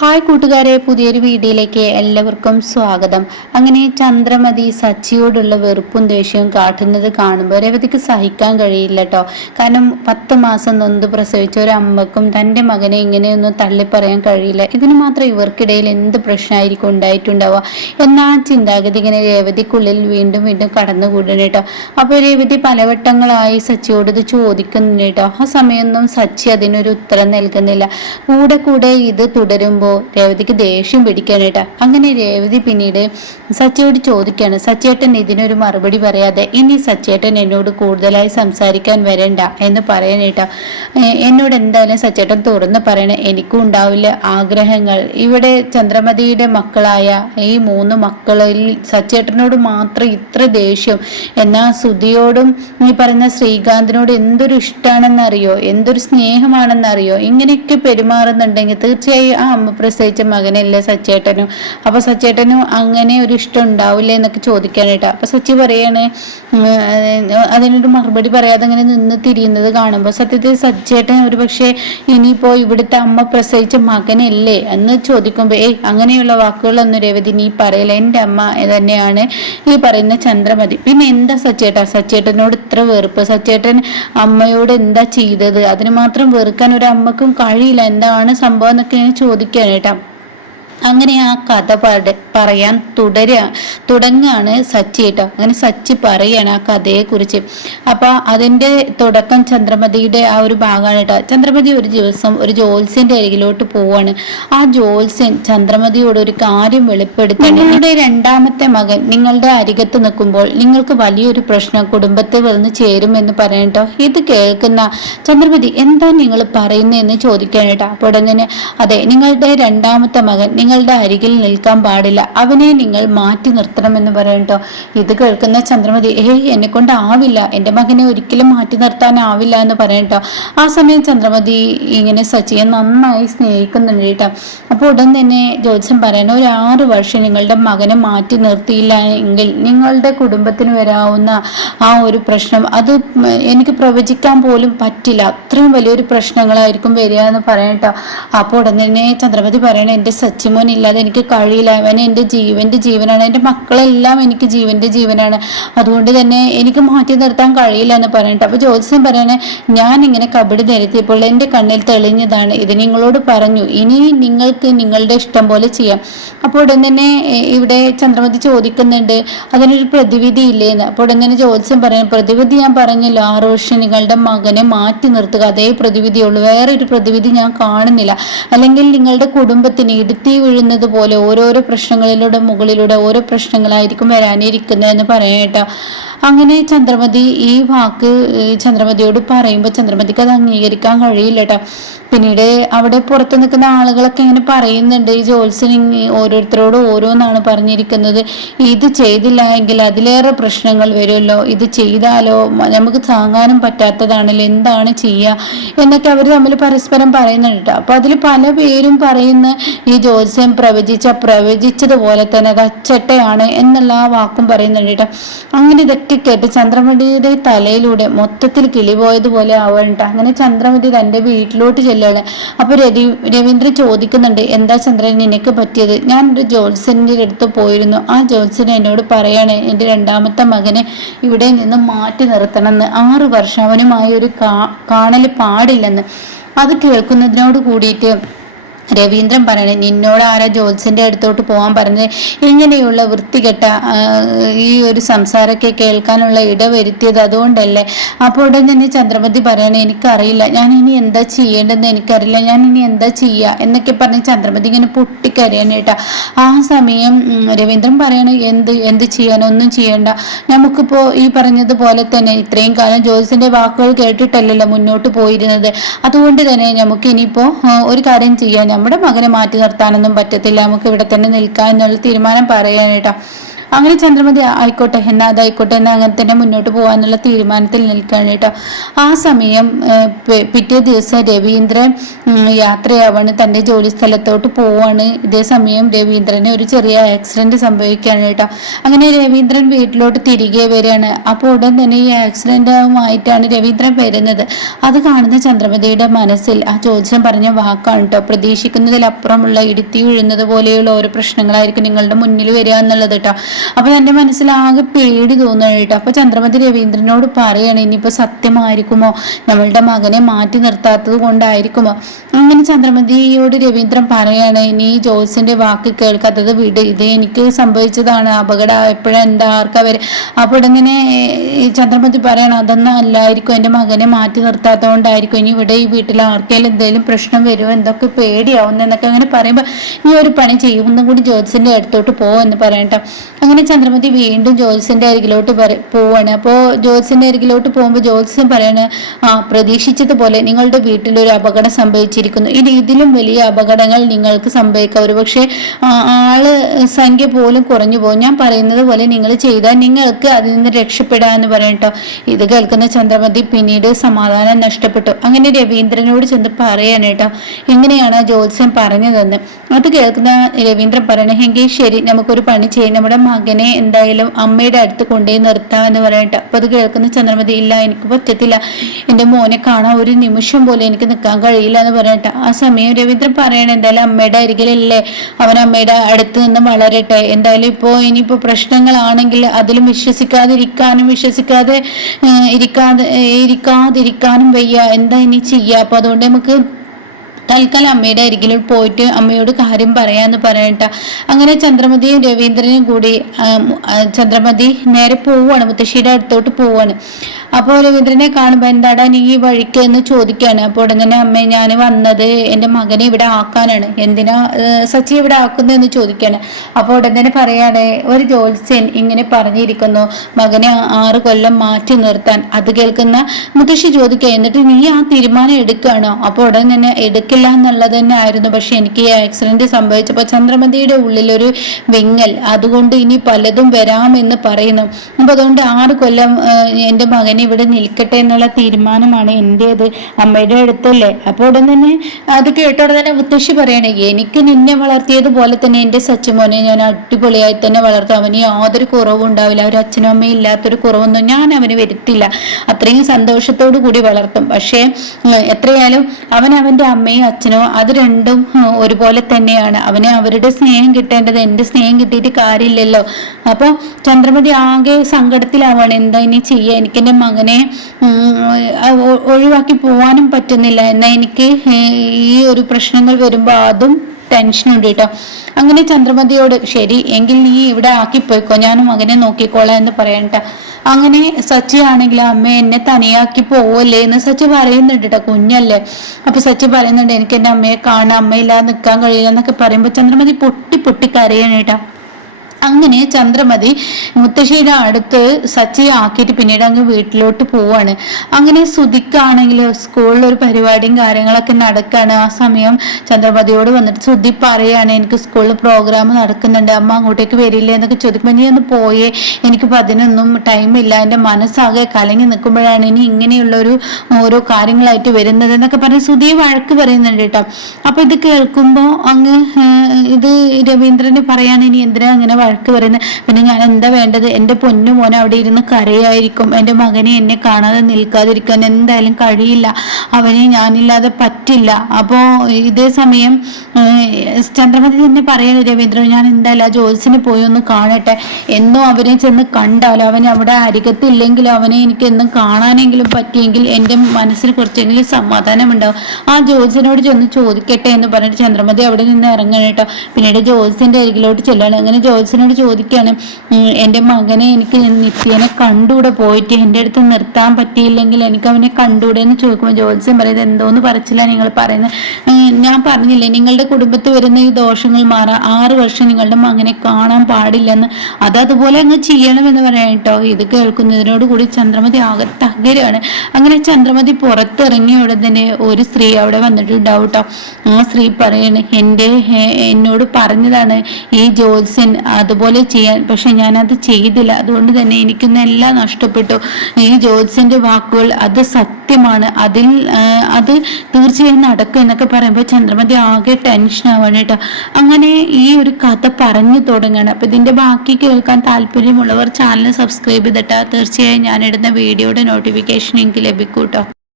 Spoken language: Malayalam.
ഹായ് കൂട്ടുകാരെ പുതിയൊരു വീഡിയോയിലേക്ക് എല്ലാവർക്കും സ്വാഗതം. അങ്ങനെ ചന്ദ്രമതി സച്ചിയോടുള്ള വെറുപ്പും ദേഷ്യവും കാട്ടുന്നത് കാണുമ്പോൾ രവതിക്ക് സഹിക്കാൻ കഴിയില്ല കേട്ടോ കാരണം പത്ത് മാസം നൊന്ത് പ്രസവിച്ച ഒരു അമ്മക്കും തന്റെ മകനെ ഇങ്ങനെയൊന്നും തള്ളിപ്പറയാൻ കഴിയില്ല. ഇതിന് മാത്രം ഇവർക്കിടയിൽ എന്ത് പ്രശ്നമായിരിക്കും ഉണ്ടായിട്ടുണ്ടാവുക? എന്നാ ചിന്താഗതി ഇങ്ങനെ രേവതിക്കുള്ളിൽ വീണ്ടും വീണ്ടും കടന്നുകൂടണം കേട്ടോ അപ്പോൾ രേവതി പലവട്ടങ്ങളായി സച്ചിയോട് ഇത് ചോദിക്കുന്നുണ്ട് കേട്ടോ ആ സമയമൊന്നും സച്ചി അതിനൊരു ഉത്തരം നൽകുന്നില്ല. കൂടെ കൂടെ ഇത് തുടരുമ്പോൾ രേവതിക്ക് ദേഷ്യം പിടിക്കാനായിട്ടാ. അങ്ങനെ രേവതി പിന്നീട് സച്ചയോട് ചോദിക്കുകയാണ് സച്ചേട്ടൻ ഇതിനൊരു മറുപടി പറയാതെ ഇനി സച്ചേട്ടൻ എന്നോട് കൂടുതലായി സംസാരിക്കാൻ വരണ്ട എന്ന് പറയാനായിട്ടാ. എന്നോട് എന്തായാലും സച്ചേട്ടൻ തുറന്ന് പറയണേ എനിക്കും ഉണ്ടാവില്ല ആഗ്രഹങ്ങൾ. ഇവിടെ ചന്ദ്രമതിയുടെ മക്കളായ ഈ മൂന്ന് മക്കളിൽ സച്ചേട്ടനോട് മാത്രം ഇത്ര ദേഷ്യം. എന്നാൽ സുധിയോടും ഈ പറയുന്ന ശ്രീകാന്തിനോട് എന്തൊരു ഇഷ്ടമാണെന്നറിയോ എന്തൊരു സ്നേഹമാണെന്നറിയോ? ഇങ്ങനെയൊക്കെ പെരുമാറുന്നുണ്ടെങ്കിൽ തീർച്ചയായും ആ അമ്മ പ്രസവിച്ച മകനല്ലേ സച്ചേട്ടനും? അപ്പൊ സച്ചേട്ടനും അങ്ങനെ ഒരു ഇഷ്ടം ഉണ്ടാവില്ലേ എന്നൊക്കെ ചോദിക്കാനായിട്ട്. അപ്പൊ സച്ചി പറയാണ് അതിനൊരു മറുപടി പറയാതെ അങ്ങനെ നിന്ന് തിരിയുന്നത് കാണുമ്പോൾ സത്യത്തിൽ സച്ചേട്ടൻ ഒരു പക്ഷേ ഇനിയിപ്പോ ഇവിടുത്തെ അമ്മ പ്രസവിച്ച മകനല്ലേ എന്ന് ചോദിക്കുമ്പോ ഏയ് അങ്ങനെയുള്ള വാക്കുകളൊന്നും രേവതി നീ പറയില്ല. എന്റെ അമ്മ തന്നെയാണ് ഈ പറയുന്ന ചന്ദ്രമതി. പിന്നെ എന്താ സച്ചേട്ടാ? സച്ചേട്ടനോട് ഇത്ര വെറുപ്പ്? സച്ചേട്ടൻ അമ്മയോട് എന്താ ചെയ്തത്? അതിന് മാത്രം വെറുക്കാൻ ഒരു അമ്മക്കും കഴിയില്ല. എന്താണ് സംഭവം എന്നൊക്കെ ഇങ്ങനെ பண்ணிட்டேன். അങ്ങനെ ആ കഥ പട പറയാൻ തുടരുക തുടങ്ങാണ് സച്ചി കേട്ടോ. അങ്ങനെ സച്ചി പറയാണ് ആ കഥയെ കുറിച്ച് അപ്പൊ അതിന്റെ തുടക്കം ചന്ദ്രമതിയുടെ ആ ഒരു ഭാഗമാണ് കേട്ടോ. ചന്ദ്രമതി ഒരു ദിവസം ഒരു ജോത്സ്യന്റെ അരികിലോട്ട് പോവാണ്. ആ ജോത്സ്യൻ ചന്ദ്രമതിയോട് ഒരു കാര്യം വെളിപ്പെടുത്തി നിങ്ങളുടെ രണ്ടാമത്തെ മകൻ നിങ്ങളുടെ അരികത്ത് നിൽക്കുമ്പോൾ നിങ്ങൾക്ക് വലിയൊരു പ്രശ്നം കുടുംബത്തിൽ വന്ന് ചേരുമെന്ന് പറയട്ടോ ഇത് കേൾക്കുന്ന ചന്ദ്രമതി എന്താ നിങ്ങൾ പറയുന്നതെന്ന് ചോദിക്കാൻ കേട്ടോ. അപ്പോൾ ഉടനെ അതെ നിങ്ങളുടെ രണ്ടാമത്തെ മകൻ നിങ്ങളുടെ അരികിൽ നിൽക്കാൻ പാടില്ല. അവനെ നിങ്ങൾ മാറ്റി നിർത്തണമെന്ന് പറയട്ടോ ഇത് കേൾക്കുന്ന ചന്ദ്രമതി ഏയ് എന്നെ ആവില്ല. എന്റെ മകനെ ഒരിക്കലും മാറ്റി നിർത്താനാവില്ല എന്ന് പറയട്ടോ ആ സമയം ചന്ദ്രമതി ഇങ്ങനെ സച്ചിയെ നന്നായി സ്നേഹിക്കുന്നുണ്ട് കേട്ടോ അപ്പോൾ ഉടൻ തന്നെ ജ്യോത്സ്യം പറയണ ഒരു ആറ് വർഷം നിങ്ങളുടെ മകനെ മാറ്റി നിർത്തിയില്ല എങ്കിൽ നിങ്ങളുടെ കുടുംബത്തിന് വരാവുന്ന ആ ഒരു പ്രശ്നം അത് എനിക്ക് പ്രവചിക്കാൻ പോലും പറ്റില്ല. അത്രയും വലിയൊരു പ്രശ്നങ്ങളായിരിക്കും വരിക എന്ന് പറയട്ടോ അപ്പോൾ ഉടൻ തന്നെ ചന്ദ്രമതി പറയണ എന്റെ സച്ചിമോൻ ഇല്ലാതെ എനിക്ക് കഴിയില്ല. അവൻ എന്റെ ജീവന്റെ ജീവനാണ്. എന്റെ മക്കളെല്ലാം എനിക്ക് ജീവന്റെ ജീവനാണ്. അതുകൊണ്ട് തന്നെ എനിക്ക് മാറ്റി നിർത്താൻ കഴിയില്ല എന്ന് പറഞ്ഞിട്ട്. അപ്പോൾ ജ്യോത്സ്യം പറയണേ ഞാൻ ഇങ്ങനെ കബഡി നിരത്തിയപ്പോൾ എന്റെ കണ്ണിൽ തെളിഞ്ഞതാണ്. ഇത് നിങ്ങളോട് പറഞ്ഞു. ഇനി നിങ്ങൾക്ക് നിങ്ങളുടെ ഇഷ്ടം പോലെ ചെയ്യാം. അപ്പോൾ ഉടൻ തന്നെ ഇവിടെ ചന്ദ്രമതി ചോദിക്കുന്നുണ്ട് അതിനൊരു പ്രതിവിധി ഇല്ലേന്ന് അപ്പോൾ ഉടൻ തന്നെ ജ്യോത്സ്യം പറയുന്നു പ്രതിവിധി ഞാൻ പറഞ്ഞല്ലോ. ആറ് വർഷം നിങ്ങളുടെ മകനെ മാറ്റി നിർത്തുക. അതേ പ്രതിവിധിയുള്ളൂ വേറെ ഒരു പ്രതിവിധി ഞാൻ കാണുന്നില്ല. അല്ലെങ്കിൽ നിങ്ങളുടെ കുടുംബത്തിന് ഇടുത്തി വീഴുന്നത് പോലെ ഓരോരോ പ്രശ്നങ്ങളിലൂടെ മുകളിലൂടെ ഓരോ പ്രശ്നങ്ങളായിരിക്കും വരാനിരിക്കുന്നതെന്ന് പറയട്ടെ അങ്ങനെ ചന്ദ്രമതി ഈ വാക്ക് ചന്ദ്രമതിയോട് പറയുമ്പോൾ ചന്ദ്രമതിക്ക് അത് അംഗീകരിക്കാൻ കഴിയില്ല കേട്ടോ. പിന്നീട് അവിടെ പുറത്ത് നിൽക്കുന്ന ആളുകളൊക്കെ ഇങ്ങനെ പറയുന്നുണ്ട് ഈ ജോത്സ്യൻ ഓരോരുത്തരോട് ഓരോന്നാണ് പറഞ്ഞിരിക്കുന്നത്. ഇത് ചെയ്തില്ല എങ്കിൽ അതിലേറെ പ്രശ്നങ്ങൾ വരുമല്ലോ. ഇത് ചെയ്താലോ? നമുക്ക് താങ്ങാനും പറ്റാത്തതാണല്ലോ. എന്താണ് ചെയ്യുക? എന്നൊക്കെ അവർ തമ്മിൽ പരസ്പരം പറയുന്നുണ്ട് കേട്ടോ. അപ്പൊ അതിൽ പല പേരും പറയുന്ന ഈ ജ്യോത്സ്യം പ്രവചിച്ച പ്രവചിച്ചതുപോലെ തന്നെ അത് അച്ചട്ടയാണ് എന്നുള്ള ആ വാക്കും പറയുന്നുണ്ട് കേട്ടോ. അങ്ങനെ ഇതൊക്കെ കേട്ട് ചന്ദ്രമതിയുടെ തലയിലൂടെ മൊത്തത്തിൽ കിളിപോയതുപോലെ ആവണ്ട അങ്ങനെ ചന്ദ്രമതി തന്റെ വീട്ടിലോട്ട് ചെല്ലുകയാണ്. അപ്പൊ രവി രവീന്ദ്രൻ ചോദിക്കുന്നുണ്ട് എന്താ ചന്ദ്രൻ നിനക്ക് പറ്റിയത്? ഞാൻ ഒരു ജോത്സ്യന്റെ അടുത്ത് പോയിരുന്നു. ആ ജോത്സൻ എന്നോട് പറയാണ് എന്റെ രണ്ടാമത്തെ മകനെ ഇവിടെ നിന്ന് മാറ്റി നിർത്തണമെന്ന്. ആറ് വർഷം അവനുമായി ഒരു കാ കാണൽ പാടില്ലെന്ന്. അത് കേൾക്കുന്നതിനോട് കൂടിയിട്ട് രവീന്ദ്രൻ പറയണത് നിന്നോട് ആരാ ജോത്സ്യന്റെ അടുത്തോട്ട് പോകാൻ പറഞ്ഞത്? ഇങ്ങനെയുള്ള വൃത്തികെട്ട ഈ ഒരു സംസാരമൊക്കെ കേൾക്കാനുള്ള ഇടവരുത്തിയത് അതുകൊണ്ടല്ലേ. അപ്പോൾ ഉടൻ തന്നെ ചന്ദ്രമതി പറയണേ എനിക്കറിയില്ല. ഞാൻ ഇനി എന്താ ചെയ്യേണ്ടതെന്ന് എനിക്കറിയില്ല. ഞാൻ ഇനി എന്താ ചെയ്യുക എന്നൊക്കെ പറഞ്ഞ് ചന്ദ്രമതി ഇങ്ങനെ പൊട്ടിക്കരയാനേട്ടാ ആ സമയം രവീന്ദ്രൻ പറയണ എന്ത് എന്ത് ചെയ്യാൻ ഒന്നും ചെയ്യണ്ട. നമുക്കിപ്പോ ഈ പറഞ്ഞതുപോലെ തന്നെ ഇത്രയും കാലം ജോത്സ്യന്റെ വാക്കുകൾ കേട്ടിട്ടല്ലല്ലോ മുന്നോട്ട് പോയിരുന്നത്. അതുകൊണ്ട് തന്നെ നമുക്ക് ഇനിയിപ്പോ ഒരു കാര്യം ചെയ്യാം. നമ്മുടെ മകനെ മാറ്റി നിർത്താനൊന്നും പറ്റത്തില്ല. നമുക്ക് ഇവിടെ തന്നെ നിൽക്കാം എന്നുള്ള തീരുമാനം പറയാനേട്ടാ അങ്ങനെ ചന്ദ്രമതി ആയിക്കോട്ടെ എന്നാ അതായിക്കോട്ടെ എന്നാ അങ്ങനെ തന്നെ മുന്നോട്ട് പോകാനുള്ള തീരുമാനത്തിൽ നിൽക്കുകയാണ് കേട്ടോ. ആ സമയം പിറ്റേ ദിവസം രവീന്ദ്രൻ യാത്രയാവാണ്. തന്റെ ജോലി സ്ഥലത്തോട്ട് പോവാണ്. ഇതേ സമയം രവീന്ദ്രന് ഒരു ചെറിയ ആക്സിഡന്റ് സംഭവിക്കുകയാണ് കേട്ടോ. അങ്ങനെ രവീന്ദ്രൻ വീട്ടിലോട്ട് തിരികെ വരികയാണ്. അപ്പോൾ ഉടൻ തന്നെ ഈ ആക്സിഡന്റുമായിട്ടാണ് രവീന്ദ്രൻ വരുന്നത്. അത് കാണുന്ന ചന്ദ്രമതിയുടെ മനസ്സിൽ ആ ജ്യോതിഷം പറഞ്ഞ വാക്കാണ് കേട്ടോ. പ്രതീക്ഷിക്കുന്നതിലപ്പുറമുള്ള ഇടുത്തി വീഴുന്നത് പോലെയുള്ള ഓരോ പ്രശ്നങ്ങളായിരിക്കും നിങ്ങളുടെ മുന്നിൽ വരിക എന്നുള്ളത് കേട്ടോ. അപ്പൊ എന്റെ മനസ്സിൽ ആകെ പേടി തോന്നുന്നു കേട്ടോ. അപ്പൊ ചന്ദ്രമതി രവീന്ദ്രനോട് പറയാണ് ഇനിയിപ്പോ സത്യമായിരിക്കുമോ? നമ്മളുടെ മകനെ മാറ്റി നിർത്താത്തത് കൊണ്ടായിരിക്കുമോ? അങ്ങനെ ചന്ദ്രമതിയോട് രവീന്ദ്രൻ പറയാണ് ഇനി ജോസിന്റെ വാക്ക് കേൾക്കാത്തത് വിട്. ഇത് എനിക്ക് സംഭവിച്ചതാണ്. അപകടം എപ്പോഴും എന്താ ആർക്കാ വരെ. അപ്പൊ ഇങ്ങനെ ചന്ദ്രമതി പറയണം അതൊന്നും അല്ലായിരിക്കും. എന്റെ മകനെ മാറ്റി നിർത്താത്തതുകൊണ്ടായിരിക്കും ഇനി ഇവിടെ ഈ വീട്ടിൽ ആർക്കെങ്കിലും എന്തെങ്കിലും പ്രശ്നം വരുമോ എന്തൊക്കെ പേടിയാവുന്നു? എന്നൊക്കെ അങ്ങനെ പറയുമ്പോൾ നീ ഒരു പണി ചെയ്യും. ഒന്നും കൂടി ജ്യോതിസിന്റെ അടുത്തോട്ട് പോകുമെന്ന് പറയട്ടോ അങ്ങനെ ചന്ദ്രമതി വീണ്ടും ജ്യോതിസിന്റെ അരികിലോട്ട് പോവാണ്. അപ്പോൾ ജ്യോതിസിന്റെ അരികിലോട്ട് പോകുമ്പോൾ ജ്യോത്സ്യം പറയാണ് ആ പ്രതീക്ഷിച്ചതുപോലെ നിങ്ങളുടെ വീട്ടിൽ ഒരു അപകടം സംഭവിച്ചിരിക്കുന്നു. ഇനി ഇതിലും വലിയ അപകടങ്ങൾ നിങ്ങൾക്ക് സംഭവിക്കാം. ഒരുപക്ഷെ ആൾ സംഖ്യ പോലും കുറഞ്ഞു പോകും. ഞാൻ പറയുന്നത് പോലെ നിങ്ങൾ ചെയ്താൽ നിങ്ങൾക്ക് അതിൽ നിന്ന് രക്ഷപ്പെടാന്ന് പറയട്ടോ ഇത് കേൾക്കുന്ന ചന്ദ്രമതി പിന്നീട് സമാധാനം നഷ്ടപ്പെട്ടു. അങ്ങനെ രവീന്ദ്രനോട് ചെന്ന് പറയാൻ കേട്ടോ എങ്ങനെയാണ് ജ്യോത്സ്യം പറഞ്ഞതെന്ന്? അത് കേൾക്കുന്ന രവീന്ദ്രൻ പറയണെങ്കിൽ ശരി നമുക്കൊരു പണി ചെയ്യാൻ നമ്മുടെ മകനെ എന്തായാലും അമ്മയുടെ അടുത്ത് കൊണ്ടുപോയി നിർത്താമെന്ന് പറയട്ടെ അപ്പൊ അത് കേൾക്കുന്ന ചന്ദ്രമതി ഇല്ല എനിക്ക് പറ്റത്തില്ല. എന്റെ മോനെ കാണാൻ ഒരു നിമിഷം പോലും എനിക്ക് നിൽക്കാൻ കഴിയില്ല എന്ന് പറയട്ടെ ആ സമയം രവീന്ദ്രൻ പറയണ എന്തായാലും അമ്മയുടെ അരികിലല്ലേ? അവൻ അമ്മയുടെ അടുത്ത് നിന്ന് വളരട്ടെ. എന്തായാലും ഇപ്പോ ഇനിയിപ്പോ പ്രശ്നങ്ങളാണെങ്കിൽ അതിലും വിശ്വസിക്കാതിരിക്കാനും വിശ്വസിക്കാതെ ഇരിക്കാതെ ഇരിക്കാതിരിക്കാനും വയ്യ. എന്താ ഇനി ചെയ്യാ? അപ്പൊ അതുകൊണ്ട് നമുക്ക് തൽക്കാലം അമ്മയുടെ അരികിൽ പോയിട്ട് അമ്മയോട് കാര്യം പറയാന്ന് പറയട്ട അങ്ങനെ ചന്ദ്രമതിയും രവീന്ദ്രനും കൂടി ചന്ദ്രമതി നേരെ പോവാണ് മുത്തശ്ശിയുടെ അടുത്തോട്ട് പോവാണ് അപ്പോൾ രവീന്ദ്രനെ കാണുമ്പോൾ എന്താടാ നീ ഈ വഴിക്ക് എന്ന് ചോദിക്കുകയാണ് അപ്പോൾ ഉടനെ അമ്മ ഞാൻ വന്നത് എന്റെ മകനെ ഇവിടെ ആക്കാനാണ്. എന്തിനാ സച്ചി ഇവിടെ ആക്കുന്നതെന്ന് ചോദിക്കുകയാണ് അപ്പോൾ ഉടനെ പറയാണ് ഒരു ജോത്സ്യൻ ഇങ്ങനെ പറഞ്ഞിരിക്കുന്നു മകനെ ആറ് കൊല്ലം മാറ്റി നിർത്താൻ. അത് കേൾക്കുന്ന മുത്തശ്ശി ചോദിക്കുക എന്നിട്ട് നീ ആ തീരുമാനം എടുക്കുകയാണോ? അപ്പോൾ ഉടനെ തന്നെ എടുക്കില്ല എന്നുള്ളത് തന്നെ ആയിരുന്നു പക്ഷെ എനിക്ക് ഈ ആക്സിഡന്റ് സംഭവിച്ചപ്പോൾ ചന്ദ്രമതിയുടെ ഉള്ളിലൊരു വിങ്ങൽ അതുകൊണ്ട് ഇനി പലതും വരാമെന്ന് പറയുന്നു. അപ്പൊ അതുകൊണ്ട് ആറ് കൊല്ലം എന്റെ മകൻ ഇവിടെ നിൽക്കട്ടെ എന്നുള്ള തീരുമാനമാണ് എന്റേത് അമ്മയുടെ അടുത്തല്ലേ? അപ്പോൾ ഉടൻ തന്നെ അത് കേട്ടോടെ തന്നെ മുത്തശ്ശി പറയണേ എനിക്ക് നിന്നെ വളർത്തിയതുപോലെ തന്നെ എന്റെ സച്ചുമോനെ ഞാൻ അടിപൊളിയായി തന്നെ വളർത്തും. അവന് യാതൊരു കുറവും ഉണ്ടാവില്ല. ഒരു അച്ഛനും അമ്മയും ഇല്ലാത്തൊരു കുറവൊന്നും ഞാൻ അവന് വരുത്തില്ല. അത്രയും സന്തോഷത്തോടു കൂടി വളർത്തും. പക്ഷേ എത്രയായാലും അവൻ അവന്റെ അമ്മയും അച്ഛനോ അത് രണ്ടും ഒരുപോലെ തന്നെയാണ്. അവന് അവരുടെ സ്നേഹം കിട്ടേണ്ടത് എന്റെ സ്നേഹം കിട്ടിയിട്ട് കാര്യമില്ലല്ലോ. അപ്പോൾ ചന്ദ്രമതി ആകെ സങ്കടത്തിലാവാണ്. എന്താ ഇനി ചെയ്യുക എനിക്ക് എന്റെ മകനെ ഒഴിവാക്കി പോവാനും പറ്റുന്നില്ല. എന്നാൽ എനിക്ക് ഈ ഒരു പ്രശ്നങ്ങൾ വരുമ്പോൾ അതും ടെൻഷനുണ്ട് കേട്ടോ. അങ്ങനെ ചന്ദ്രമതിയോട് ശരി എങ്കിൽ നീ ഇവിടെ ആക്കിപ്പോയിക്കോ ഞാനും മകനെ നോക്കിക്കോളാം എന്ന് പറയണ്ട അങ്ങനെ സച്ചി ആണെങ്കിൽ അമ്മ എന്നെ തനിയാക്കി പോവല്ലേ എന്ന് സച്ചി പറയുന്നുണ്ട് കേട്ടോ കുഞ്ഞല്ലേ. അപ്പൊ സച്ചി പറയുന്നുണ്ട് എനിക്ക് എന്റെ അമ്മയെ കാണാൻ അമ്മയില്ലാതെ നിൽക്കാൻ കഴിയില്ല എന്നൊക്കെ പറയുമ്പോൾ ചന്ദ്രമതി പൊട്ടി പൊട്ടി കരയാണ് കേട്ടോ. അങ്ങനെ ചന്ദ്രമതി മുത്തശ്ശിയുടെ അടുത്ത് സച്ചിയെ ആക്കിയിട്ട് പിന്നീട് അങ്ങ് വീട്ടിലോട്ട് പോവാണ്. അങ്ങനെ സുധിക്കാണെങ്കിൽ സ്കൂളിൽ ഒരു പരിപാടിയും കാര്യങ്ങളൊക്കെ നടക്കാണ്. ആ സമയം ചന്ദ്രമതിയോട് വന്നിട്ട് സുധി പറയാണ് എനിക്ക് സ്കൂളിൽ പ്രോഗ്രാം നടക്കുന്നുണ്ട്. അമ്മ അങ്ങോട്ടേക്ക് വരില്ലേ എന്നൊക്കെ ചോദിക്കുമ്പോൾ നീ ഒന്ന് പോയേ. എനിക്കിപ്പോൾ അതിനൊന്നും ടൈമില്ല എന്റെ മനസ്സാകെ കലങ്ങി നിൽക്കുമ്പോഴാണ് ഇനി ഇങ്ങനെയുള്ള ഒരു ഓരോ കാര്യങ്ങളായിട്ട് വരുന്നത് എന്നൊക്കെ പറഞ്ഞ് സുധിയെ വഴക്ക് പറയുന്നുണ്ട് കേട്ടോ. അപ്പൊ ഇത് കേൾക്കുമ്പോൾ അങ്ങ് ഇത് രവീന്ദ്രനെ പറയാൻ ഇനി എന്തിനാ അങ്ങനെ വഴക്ക് പറയുന്നത്. പിന്നെ ഞാൻ എന്താ വേണ്ടത്? എന്റെ പൊന്നു മോൻ അവിടെ ഇരുന്ന് കരയായിരിക്കും. എന്റെ മകനെ എന്നെ കാണാതെ നിൽക്കാതിരിക്കാൻ എന്തായാലും കഴിയില്ല. അവനെ ഞാനില്ലാതെ പറ്റില്ല. അപ്പോൾ ഇതേ സമയം ചന്ദ്രമതി തന്നെ പറയുന്നത് രവീന്ദ്രൻ ഞാൻ എന്തായാലും ആ ജോത്സിന് പോയി ഒന്ന് കാണട്ടെ. എന്നും അവനെ ചെന്ന് കണ്ടാലും? അവൻ അവിടെ അരികത്തില്ലെങ്കിലും? അവനെ എനിക്ക് എന്നും കാണാനെങ്കിലും പറ്റിയെങ്കിൽ എന്റെ മനസ്സിന് കുറച്ചെങ്കിലും സമാധാനം ഉണ്ടാവും ആ ജോത്സിനോട് ചെന്ന് ചോദിക്കട്ടെ എന്ന് പറഞ്ഞിട്ട് ചന്ദ്രമതി അവിടെ നിന്ന് ഇറങ്ങണം കേട്ടോ. പിന്നീട് ജോത്സിന്റെ അരികിലോട്ട് ചെല്ലണം അങ്ങനെ ജോത്സ്യൻ അച്ഛനോട് ചോദിക്കുകയാണ് എന്റെ മകനെ എനിക്ക് നിത്യേനെ കണ്ടുകൂടെ പോയിട്ട് എന്റെ അടുത്ത് നിർത്താൻ പറ്റിയില്ലെങ്കിൽ എനിക്ക് അവനെ കണ്ടുകൂടെ എന്ന് ചോദിക്കുമ്പോൾ ജ്യോത്സ്യം പറയുന്നത് എന്തോന്ന് പറച്ചില്ല നിങ്ങൾ പറയുന്നത്? ഞാൻ പറഞ്ഞില്ലേ നിങ്ങളുടെ കുടുംബത്തിൽ വരുന്ന ഈ ദോഷങ്ങൾ മാറാം ആറ് വർഷം നിങ്ങളുടെ മകനെ കാണാൻ പാടില്ലെന്ന്. അത് അതുപോലെ അങ്ങ് ചെയ്യണമെന്ന് പറയാം കേട്ടോ. ഇത് കേൾക്കുന്നതിനോട് കൂടി ചന്ദ്രമതി ആകെ തകരാണ് അങ്ങനെ ചന്ദ്രമതി പുറത്തിറങ്ങിയ ഉടൻ തന്നെ ഒരു സ്ത്രീ അവിടെ വന്നിട്ടുണ്ടാവും കേട്ടോ. ആ സ്ത്രീ പറയാണ് എന്റെ എന്നോട് പറഞ്ഞതാണ് ഈ ജ്യോത്സ്യൻ അത് അതുപോലെ ചെയ്യാൻ പക്ഷെ ഞാനത് ചെയ്തില്ല. അതുകൊണ്ട് തന്നെ എനിക്കൊന്നെല്ലാം നഷ്ടപ്പെട്ടു. ഈ ജോത്സ്യന്റെ വാക്കുകൾ അത് സത്യമാണ്. അതിൽ അത് തീർച്ചയായും നടക്കും എന്നൊക്കെ പറയുമ്പോൾ ചന്ദ്രമതി ആകെ ടെൻഷൻ ആവാണ് കേട്ടോ. അങ്ങനെ ഈ ഒരു കഥ പറഞ്ഞു തുടങ്ങുകയാണ് അപ്പൊ ഇതിന്റെ ബാക്കി കേൾക്കാൻ താല്പര്യമുള്ളവർ ചാനൽ സബ്സ്ക്രൈബ് ചെയ്തിട്ടാ. തീർച്ചയായും ഞാനിടുന്ന വീഡിയോയുടെ നോട്ടിഫിക്കേഷൻ എനിക്ക് ലഭിക്കും കേട്ടോ